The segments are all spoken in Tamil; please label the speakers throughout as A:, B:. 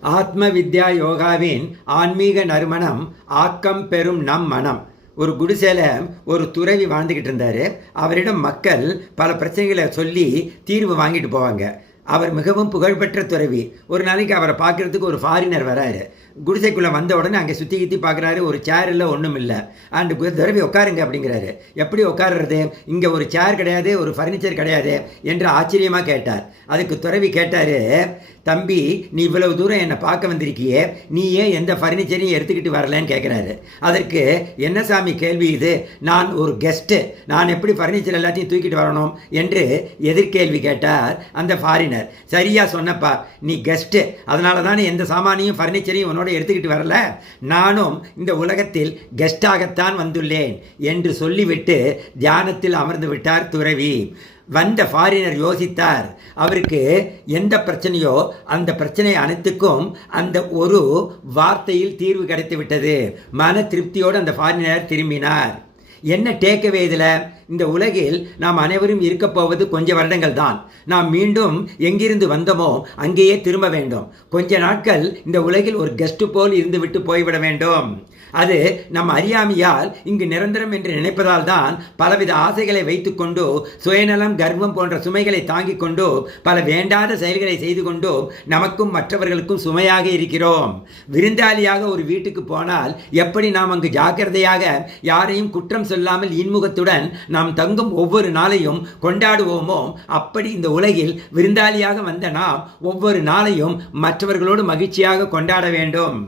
A: ஆத்ம வித்யா யோகாவின் ஆன்மீக நறுமணம் ஆக்கம் பெறும் நம் மனம். ஒரு குடிசையில் ஒரு துறவி வாழ்ந்துக்கிட்டு இருந்தார். அவரிடம் மக்கள் பல பிரச்சனைகளை சொல்லி தீர்வு வாங்கிட்டு போவாங்க. அவர் மிகவும் புகழ்பெற்ற துறவி. ஒரு நாளைக்கு அவரை பார்க்கறதுக்கு ஒரு ஃபாரினர் வராரு. குடிசைக்குள்ளே வந்த உடனே அங்கே சுற்றி கித்தி பார்க்குறாரு ஒரு சேர் இல்லை ஒன்றும் இல்லை அண்டு துறவி உட்காருங்க அப்படிங்கிறாரு. எப்படி உட்காருறது? இங்கே ஒரு சேர் கிடையாது ஒரு ஃபர்னிச்சர் கிடையாது என்று ஆச்சரியமாக கேட்டார். அதுக்கு துறவி கேட்டார் தம்பி நீ இவ்வளவு தூரம் என்னை பார்க்க வந்திருக்கியே. நீ ஏன் எந்த ஃபர்னிச்சரையும் எடுத்துக்கிட்டு வரலன்னு கேட்குறாரு அதற்கு என்ன சாமி கேள்வி இது? நான் ஒரு கெஸ்ட்டு நான் எப்படி ஃபர்னிச்சர் எல்லாத்தையும் தூக்கிட்டு வரணும்? என்று எதிர்கேள்வி கேட்டார் அந்த ஃபாரினர் சரியா சொன்னப்பா. நீ கெஸ்ட்டு அதனால தானே எந்த சாமானியும் ஃபர்னிச்சரையும் உன்னோட எடுத்துக்கிட்டு வரல. நானும் இந்த உலகத்தில் கெஸ்டாகத்தான் வந்துள்ளேன் என்று சொல்லிவிட்டு தியானத்தில் அமர்ந்து விட்டார் துறவி. வந்த ஃபாரினர் யோசித்தார். அவருக்கு எந்த பிரச்சனையோ அந்த பிரச்சனை அனைத்துக்கும் அந்த ஒரு வார்த்தையில் தீர்வு கிடைத்து விட்டது மன திருப்தியோடு அந்த ஃபாரினர் திரும்பினார். என்ன டேக்கவே இதில்? இந்த உலகில் நாம் அனைவரும் இருக்கப் போவது கொஞ்ச வருடங்கள் தான் நாம் மீண்டும் எங்கிருந்து வந்தோமோ அங்கேயே திரும்ப வேண்டும். கொஞ்ச நாட்கள் இந்த உலகில் ஒரு கெஸ்ட் போல் இருந்துவிட்டு போய்விட வேண்டும். அது நம் அறியாமையால் இங்கு நிரந்தரம் என்று நினைப்பதால் தான் பலவித ஆசைகளை வைத்துக்கொண்டு சுயநலம் கர்வம் போன்ற சுமைகளை தாங்கிக் கொண்டு பல வேண்டாத செயல்களை செய்து கொண்டு நமக்கும் மற்றவர்களுக்கும் சுமையாக இருக்கிறோம். விருந்தாளியாக ஒரு வீட்டுக்கு போனால் எப்படி நாம் அங்கு ஜாக்கிரதையாக யாரையும் குற்றம் சொல்லாமல் இன்முகத்துடன் நாம் தங்கும் ஒவ்வொரு நாளையும் கொண்டாடுவோமோ? அப்படி இந்த உலகில் விருந்தாளியாக வந்த நாம் ஒவ்வொரு நாளையும் மற்றவர்களோடு மகிழ்ச்சியாக கொண்டாட வேண்டும்.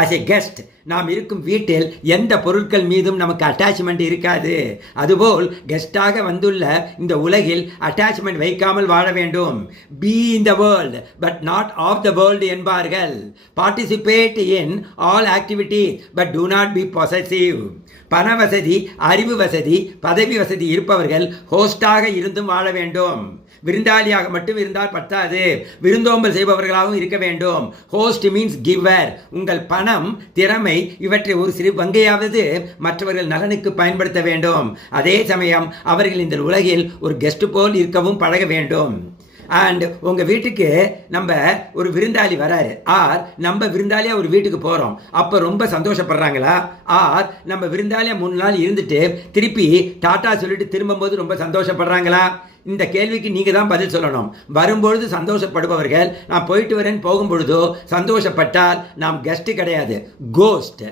A: ஆஸ் எ கெஸ்ட் நாம் இருக்கும் வீட்டில் எந்த பொருட்கள் மீதும் நமக்கு அட்டாச்மெண்ட் இருக்காது. அதுபோல் கெஸ்டாக வந்துள்ள இந்த உலகில் அட்டாச்மெண்ட் வைக்காமல் வாழ வேண்டும். Be in the world but not of the world என்பார்கள். Participate in all activity but do not be possessive பண வசதி அறிவு வசதி பதவி வசதி இருப்பவர்கள் ஹோஸ்டாக இருந்தும் வாழ வேண்டும். விருந்தாளியாக மட்டும் இருந்தால் பத்தாது. விருந்தோம்பல் செய்பவர்களாகவும் இருக்க வேண்டும். ஹோஸ்ட் மீன்ஸ் கிவர் உங்கள் பணம் திறமை இவற்றை ஒரு சிறு பங்கையாவது மற்றவர்கள் நலனுக்கு பயன்படுத்த வேண்டும். அதே சமயம் அவர்கள் இந்த உலகில் ஒரு கெஸ்ட் போல் இருக்கவும் பழக வேண்டும். அண்ட் உங்கள் வீட்டுக்கு நம்ம ஒரு விருந்தாளி வராரு. ஆர் நம்ம விருந்தாளியாக ஒரு வீட்டுக்கு போகிறோம் அப்போ ரொம்ப சந்தோஷப்படுறாங்களா? ஆர் நம்ம விருந்தாளியாக மூணு நாள் இருந்துட்டு திருப்பி டாட்டா சொல்லிட்டு திரும்பும்போது ரொம்ப சந்தோஷப்படுறாங்களா? இந்த கேள்விக்கு நீங்கள் தான் பதில் சொல்லணும். வரும்பொழுது சந்தோஷப்படுபவர்கள் நான் போயிட்டு வரேன் போகும்பொழுதோ சந்தோஷப்பட்டால் நாம் கெஸ்ட் கிடையாது. Ghost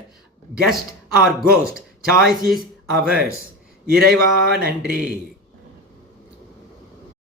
A: guest or ghost choice is ours இறைவா நன்றி.